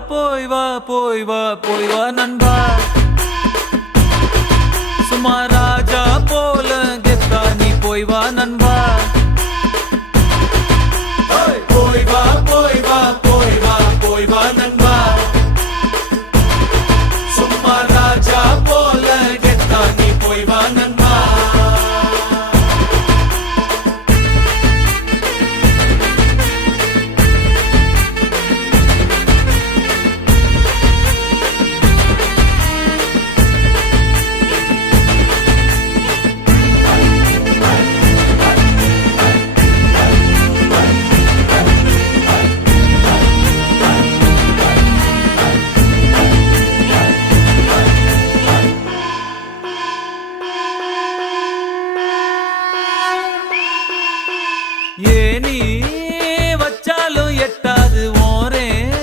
போய் வா போய் வா போய் வா நண்பா சும்மா ராஜா போல கெத்தா நீ போய் வா நண்பா போய் வா போய் வா போய் வா போய் வா நண்பா